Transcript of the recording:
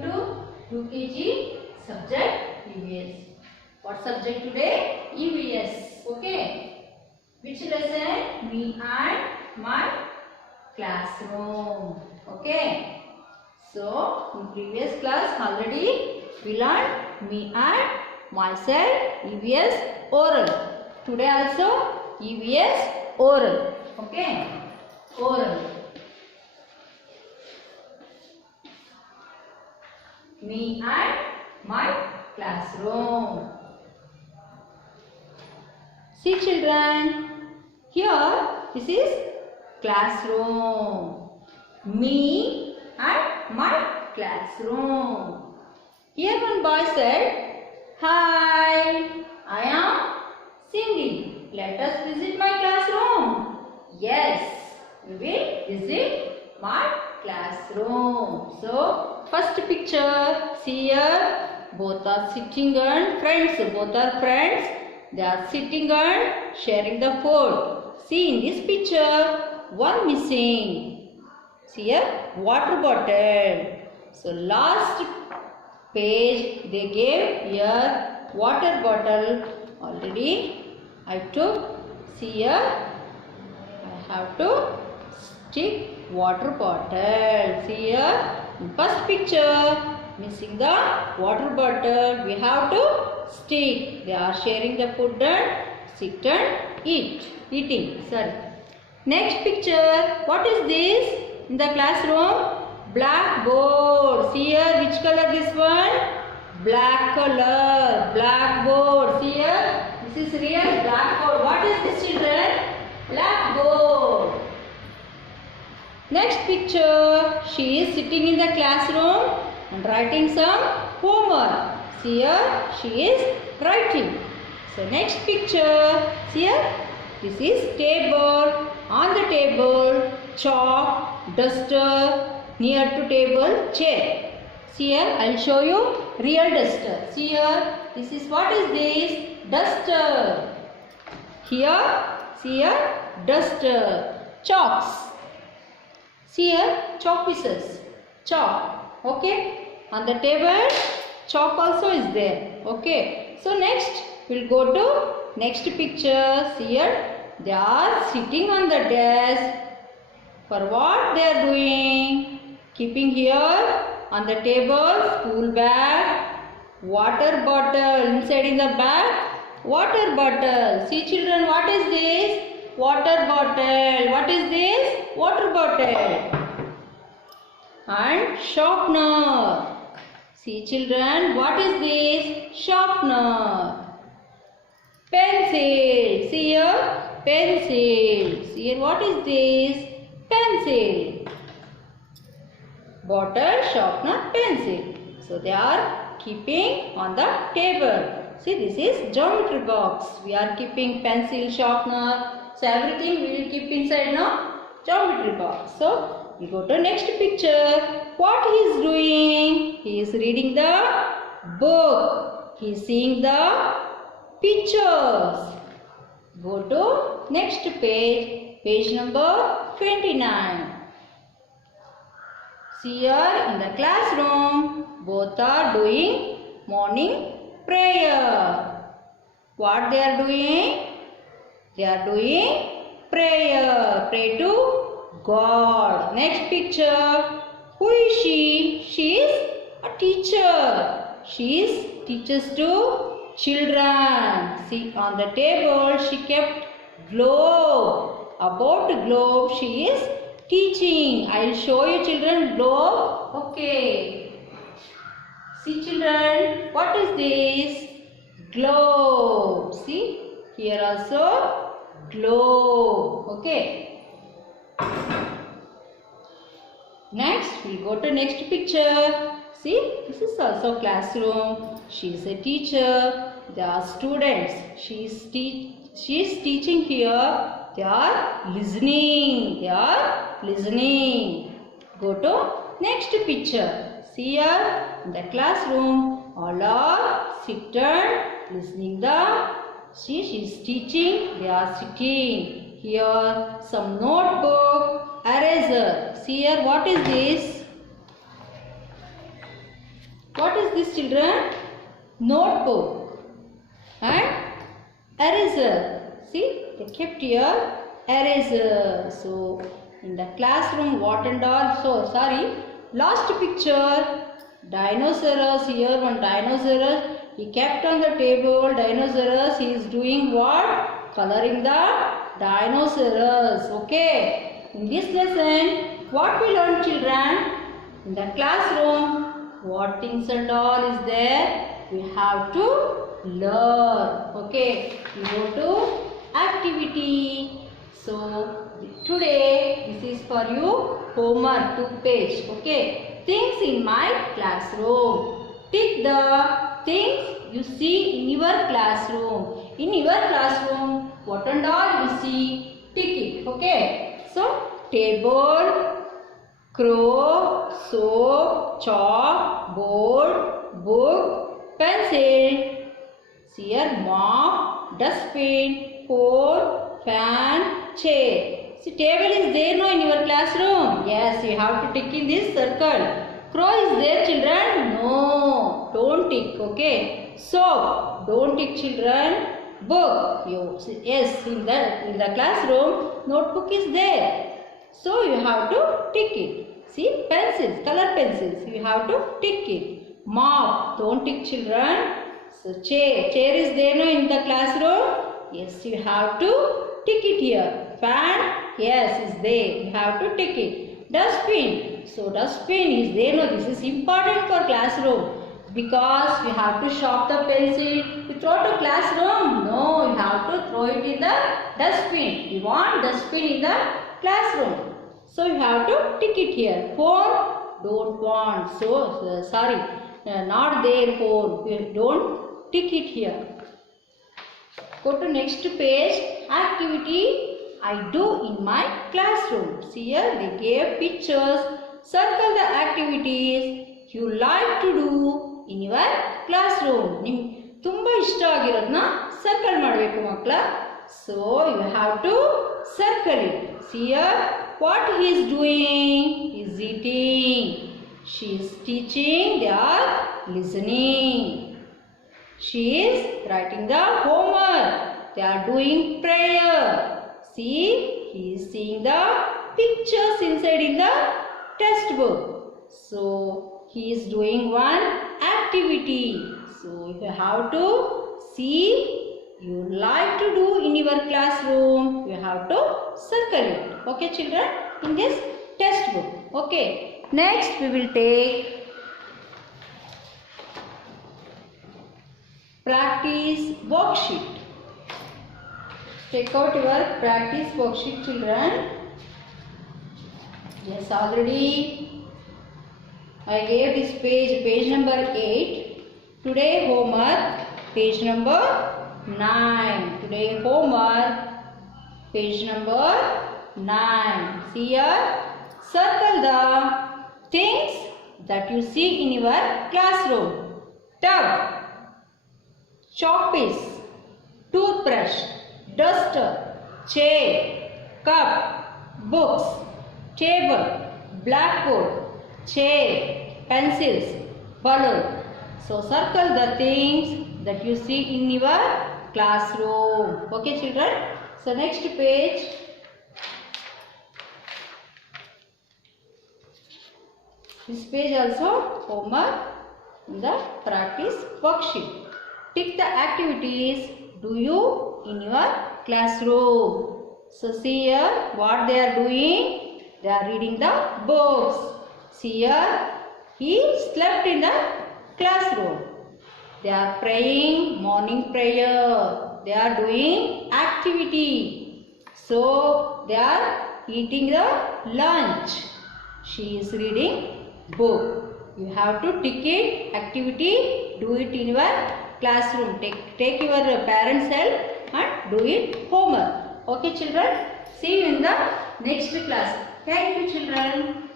welcome to UKG subject EVS. What subject today? EVS. Okay. Which lesson? Me and my classroom. Okay. So in previous class already we learned me and myself EVS oral. Today also EVS oral. Okay. Oral. Me and my classroom. See children, here this is classroom. Me and my classroom. Here one boy said, "Hi, I am singing. Let us visit my classroom." Yes, we will visit my classroom. So first picture, see here, both are sitting and friends, both are friends. They are sitting and sharing the food. See in this picture, one missing. See here, water bottle. So last page they gave here water bottle. Already I took. See here, I have to stick water bottle. See here, first picture, missing the water bottle. We have to stick. They are sharing the food and sit and eating. Sorry. Next picture. What is this in the classroom? Blackboard. See here, which color this one? Black color. Blackboard. See here, this is real blackboard. What is this, children? Blackboard. Next picture, she is sitting in the classroom and writing some homework. See here, she is writing. So next picture, see here, this is table. On the table, chalk, duster, near to table, chair. See here, I will show you real duster. See here, this is, what is this? Duster. Here, see here, duster. Chalks. See here, chalk pieces. Chalk. Okay. On the table, chalk also is there. Okay. So next, we'll go to next picture. See here, they are sitting on the desk. For what they are doing? Keeping here on the table, school bag, water bottle. Inside in the bag, water bottle. See children, what is this? Water bottle. What is this? Water bottle. And sharpener. See children, what is this? Sharpener. Pencil. See here, pencil. See here, what is this? Pencil. Bottle, sharpener, pencil. So they are keeping on the table. See, this is geometry box. We are keeping pencil, sharpener. So everything we will keep inside now geometry box. So we go to next picture. What he is doing? He is reading the book. He is seeing the pictures. Go to next page. Page number 29. See here in the classroom, both are doing morning prayer. What they are doing? They are doing prayer. Pray to God. Next picture. Who is she? She is a teacher. She teaches to children. See, on the table she kept globe. About globe she is teaching. I will show you children globe. Okay. See children, what is this? Globe. See, here also globe. Okay. Next, we will go to next picture. See, this is also classroom. She is a teacher. There are students. She is teaching here. They are listening. They are listening. Go to next picture. See here in the classroom, all are seated listening the. See, she is teaching. They are sitting. Here some notebook, eraser. See here, what is this? this, children? Notebook and eraser. See, they kept here eraser. So in the classroom, what and all? So sorry, last picture, dinosaurs. Here one dinosaur. He kept on the table dinosaurs. He is doing what? Coloring the dinosaurs. Okay. In this lesson, what we learn, children? In the classroom, what things and all is there? We have to learn. Okay. We go to activity. So today this is for you homework 2 page. Okay. Things in my classroom. Tick the things you see in your classroom. In your classroom, what and all you see, tick it. Okay. So table, crow, soap, chalk, board, book, pencil. See here, mop, dustbin, phone, fan, chair. See, table is there no in your classroom? Yes, you have to tick in this circle. Crow is there, children? No, don't tick. Okay. Soap, don't tick, children. Book, yes, in the classroom, notebook is there. So you have to tick it. See, pencils, color pencils, you have to tick it. Mop, don't tick, children. So chair is there no in the classroom? Yes, you have to tick it here. Fan, yes, is there. You have to tick it. Dustbin, so dustbin is there no. This is important for classroom because we have to sharp the pencil. You throw to classroom? No, you have to throw it in the dustbin. You want dustbin in the classroom. So you have to tick it here. Phone, don't want. So sorry, not there phone. You don't tick it here. Go to next page. Activity I do in my classroom. See here they gave pictures. Circle the activities you like to do in your classroom. Nimge tumba ishta agirodna circle madbeku makla. So you have to circle it. See here what he is doing? He is eating. She is teaching. They are listening. She is writing the homework. They are doing prayer. See, he is seeing the pictures inside in the test book. So he is doing one activity. So you have to see, you like to do in your classroom, you have to circle it. Okay, children, in this test book. Okay, next we will take practice worksheet. Take out your practice worksheet, children. Yes, already I gave this page number 8. Today homework, page number 9. Today homework, page number 9. See here, circle the things that you see in your classroom. Tub, chalk piece, toothbrush, duster, chair, cup, books, table, blackboard, chair, pencils, balloon. So circle the things that you see in your classroom. Okay, children. So next page. This page also homework in the practice worksheet. Tick the activities do you in your classroom. So see here what they are doing. They are reading the books. See here he slept in the classroom. They are praying morning prayer. They are doing activity. So they are eating the lunch. She is reading book. You have to tick it activity. Do it in your classroom. Take your parents' help and do it homework. Okay, children. See you in the next class. Thank you, children.